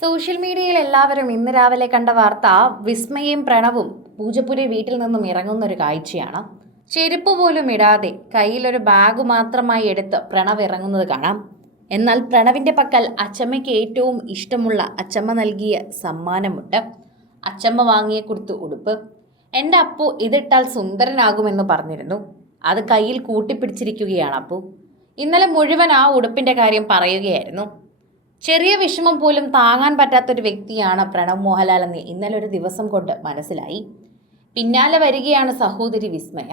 Social മീഡിയയിൽ എല്ലാവരും ഇന്ന് രാവിലെ കണ്ട വാർത്ത വിസ്മയും പ്രണവും പൂജപ്പുര വീട്ടിൽ നിന്നും ഇറങ്ങുന്ന ഒരു കാഴ്ചയാണ്. ചെരുപ്പ് പോലും ഇടാതെ കയ്യിലൊരു ബാഗ് മാത്രമായി എടുത്ത് പ്രണവ് ഇറങ്ങുന്നത് കാണാം. എന്നാൽ പ്രണവിന്റെ പക്കൽ അച്ചമ്മയ്ക്ക് ഏറ്റവും ഇഷ്ടമുള്ള അച്ചമ്മ നൽകിയ സമ്മാനമുണ്ട്. അച്ചമ്മ വാങ്ങിയ കുർത്ത ഉടുപ്പ്. എൻ്റെ അപ്പു ഇതിട്ടാൽ സുന്ദരനാകുമെന്ന് പറഞ്ഞിരുന്നു. അത് കയ്യിൽ കൂട്ടിപ്പിടിച്ചിരിക്കുകയാണ് അപ്പു. ഇന്നലെ മുഴുവൻ ആ ഉടുപ്പിന്റെ കാര്യം പറയുകയായിരുന്നു. ചെറിയ വിഷമം പോലും താങ്ങാൻ പറ്റാത്തൊരു വ്യക്തിയാണ് പ്രണവ് മോഹൻലാൽ എന്ന് ഇന്നലെ ഒരു ദിവസം കൊണ്ട് മനസ്സിലായി. പിന്നാലെ വരികയാണ് സഹോദരി വിസ്മയ.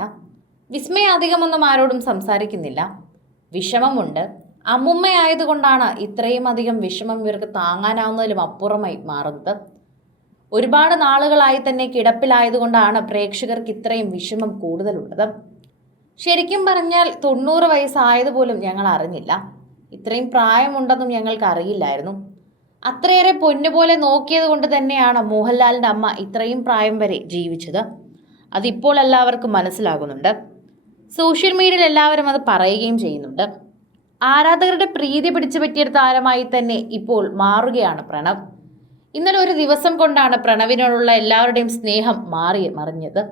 വിസ്മയ അധികമൊന്നും ആരോടും സംസാരിക്കുന്നില്ല. വിഷമമുണ്ട്. അമ്മുമ്മയായതുകൊണ്ടാണ് ഇത്രയും അധികം വിഷമം ഇവർക്ക് താങ്ങാനാവുന്നതിലും അപ്പുറമായി മാറുന്നത്. ഒരുപാട് നാളുകളായി തന്നെ കിടപ്പിലായതുകൊണ്ടാണ് പ്രേക്ഷകർക്ക് ഇത്രയും വിഷമം കൂടുതലുള്ളത്. ശരിക്കും പറഞ്ഞാൽ 90 വയസ്സായതുപോലും ഞങ്ങൾ അറിഞ്ഞില്ല. ഇത്രയും പ്രായമുണ്ടെന്നും ഞങ്ങൾക്ക് അറിയില്ലായിരുന്നു. അത്രയേറെ പൊന്നുപോലെ നോക്കിയത് കൊണ്ട് തന്നെയാണ് മോഹൻലാലിൻ്റെ അമ്മ ഇത്രയും പ്രായം വരെ ജീവിച്ചത്. അതിപ്പോൾ എല്ലാവർക്കും മനസ്സിലാകുന്നുണ്ട്. സോഷ്യൽ മീഡിയയിൽ എല്ലാവരും അത് പറയുകയും ചെയ്യുന്നുണ്ട്. ആരാധകരുടെ പ്രീതി പിടിച്ചു പറ്റിയ താരമായി തന്നെ ഇപ്പോൾ മാറുകയാണ് പ്രണവ്. ഇന്നലെ ഒരു ദിവസം കൊണ്ടാണ് പ്രണവിനോടുള്ള എല്ലാവരുടെയും സ്നേഹം മറിഞ്ഞത്.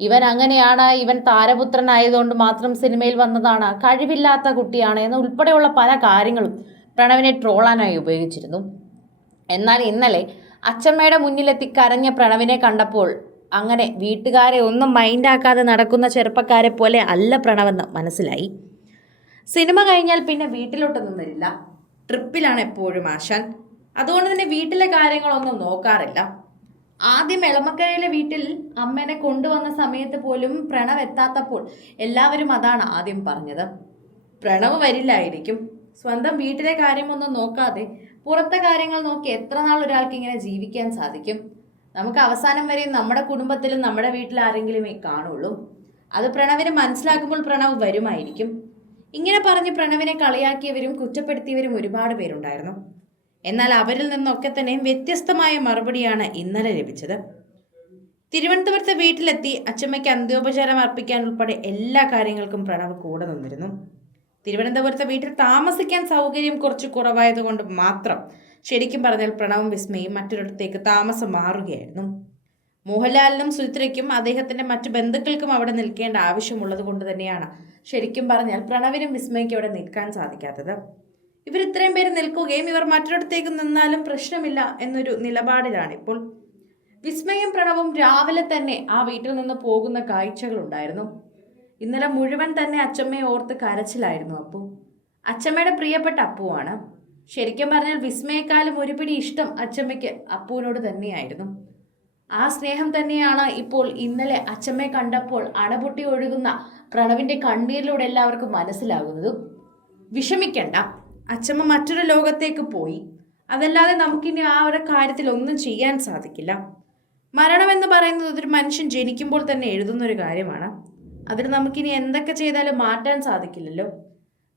ഇവൻ അങ്ങനെയാണ്, ഇവൻ താരപുത്രനായതുകൊണ്ട് മാത്രം സിനിമയിൽ വന്നതാണ്, കഴിവില്ലാത്ത കുട്ടിയാണ് എന്ന് ഉൾപ്പെടെയുള്ള പല കാര്യങ്ങളും പ്രണവിനെ ട്രോളാനായി ഉപയോഗിച്ചിരുന്നു. എന്നാൽ ഇന്നലെ അച്ചമ്മയുടെ മുന്നിലെത്തി കരഞ്ഞ പ്രണവിനെ കണ്ടപ്പോൾ അങ്ങനെ വീട്ടുകാരെ ഒന്നും മൈൻഡാക്കാതെ നടക്കുന്ന ചെറുപ്പക്കാരെ പോലെ അല്ല പ്രണവെന്ന് മനസ്സിലായി. സിനിമ കഴിഞ്ഞാൽ പിന്നെ വീട്ടിലോട്ടൊന്നും വരില്ല. ട്രിപ്പിലാണ് എപ്പോഴും ആശാൻ. അതുകൊണ്ട് തന്നെ വീട്ടിലെ കാര്യങ്ങളൊന്നും നോക്കാറില്ല. ആദ്യം എളമക്കരയിലെ വീട്ടിൽ അമ്മേനെ കൊണ്ടുവന്ന സമയത്ത് പോലും പ്രണവ് എത്താത്തപ്പോൾ എല്ലാവരും അതാണ് ആദ്യം പറഞ്ഞത്. പ്രണവ് വരില്ലായിരിക്കും. സ്വന്തം വീട്ടിലെ കാര്യമൊന്നും നോക്കാതെ പുറത്തെ കാര്യങ്ങൾ നോക്കി എത്ര നാൾ ഒരാൾക്ക് ഇങ്ങനെ ജീവിക്കാൻ സാധിക്കും? നമുക്ക് അവസാനം വരെ നമ്മുടെ കുടുംബത്തിലും നമ്മുടെ വീട്ടിൽ ആരെങ്കിലുമേ കാണുള്ളൂ. അത് പ്രണവിനെ മനസ്സിലാക്കുമ്പോൾ പ്രണവ് വരുമായിരിക്കും. ഇങ്ങനെ പറഞ്ഞ് പ്രണവിനെ കളിയാക്കിയവരും കുറ്റപ്പെടുത്തിയവരും ഒരുപാട് പേരുണ്ടായിരുന്നു. എന്നാൽ അവരിൽ നിന്നൊക്കെ തന്നെ വ്യത്യസ്തമായ മറുപടിയാണ് ഇന്നലെ ലഭിച്ചത്. തിരുവനന്തപുരത്തെ വീട്ടിലെത്തി അച്ചമ്മയ്ക്ക് അന്ത്യോപചാരം അർപ്പിക്കാൻ ഉൾപ്പെടെ എല്ലാ കാര്യങ്ങൾക്കും പ്രണവ് കൂടെ നിന്നിരുന്നു. തിരുവനന്തപുരത്തെ വീട്ടിൽ താമസിക്കാൻ സൗകര്യം കുറച്ച് കുറവായതുകൊണ്ട് മാത്രം ശരിക്കും പറഞ്ഞാൽ പ്രണവും വിസ്മയും മറ്റൊരിടത്തേക്ക് താമസം മാറുകയായിരുന്നു. മോഹൻലാലിനും സുചിത്രയ്ക്കും അദ്ദേഹത്തിന്റെ മറ്റു ബന്ധുക്കൾക്കും അവിടെ നിൽക്കേണ്ട ആവശ്യമുള്ളത് കൊണ്ട് തന്നെയാണ് ശരിക്കും പറഞ്ഞാൽ പ്രണവിനും വിസ്മയ്ക്കും അവിടെ നിൽക്കാൻ സാധിക്കാത്തത്. ഇവർ ഇത്രയും പേര് നിൽക്കുകയും ഇവർ മറ്റൊരിടത്തേക്ക് നിന്നാലും പ്രശ്നമില്ല എന്നൊരു നിലപാടിലാണ് ഇപ്പോൾ. വിസ്മയും പ്രണവും രാവിലെ തന്നെ ആ വീട്ടിൽ നിന്ന് പോകുന്ന കാഴ്ചകളുണ്ടായിരുന്നു. ഇന്നലെ മുഴുവൻ തന്നെ അച്ചമ്മയെ ഓർത്ത് കരച്ചിലായിരുന്നു അപ്പു. അച്ചമ്മയുടെ പ്രിയപ്പെട്ട അപ്പുവാണ്. ശരിക്കും പറഞ്ഞാൽ വിസ്മയെക്കാളും ഒരുപിടി ഇഷ്ടം അച്ചമ്മയ്ക്ക് അപ്പുവിനോട് തന്നെയായിരുന്നു. ആ സ്നേഹം തന്നെയാണ് ഇപ്പോൾ ഇന്നലെ അച്ചമ്മയെ കണ്ടപ്പോൾ അണപൊട്ടി ഒഴുകുന്ന പ്രണവിന്റെ കണ്ണീരിലൂടെ എല്ലാവർക്കും മനസ്സിലാകുന്നതും. വിഷമിക്കണ്ട, അച്ചമ്മ മറ്റൊരു ലോകത്തേക്ക് പോയി. അതല്ലാതെ നമുക്കിനി ആ ഒരു കാര്യത്തിൽ ഒന്നും ചെയ്യാൻ സാധിക്കില്ല. മരണമെന്ന് പറയുന്നത് ഒരു മനുഷ്യൻ ജനിക്കുമ്പോൾ തന്നെ എഴുതുന്നൊരു കാര്യമാണ്. അതിൽ നമുക്കിനി എന്തൊക്കെ ചെയ്താലും മാറ്റാൻ സാധിക്കില്ലല്ലോ.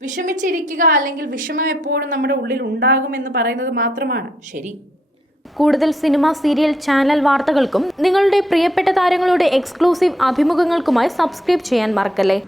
വിഷമിച്ചിരിക്കുക അല്ലെങ്കിൽ വിഷമം എപ്പോഴും നമ്മുടെ ഉള്ളിൽ ഉണ്ടാകുമെന്ന് പറയുന്നത് മാത്രമാണ് ശരി. കൂടുതൽ സിനിമ, സീരിയൽ, ചാനൽ വാർത്തകൾക്കും നിങ്ങളുടെ പ്രിയപ്പെട്ട താരങ്ങളുടെ എക്സ്ക്ലൂസീവ് അഭിമുഖങ്ങൾക്കുമായി സബ്സ്ക്രൈബ് ചെയ്യാൻ മറക്കല്ലേ.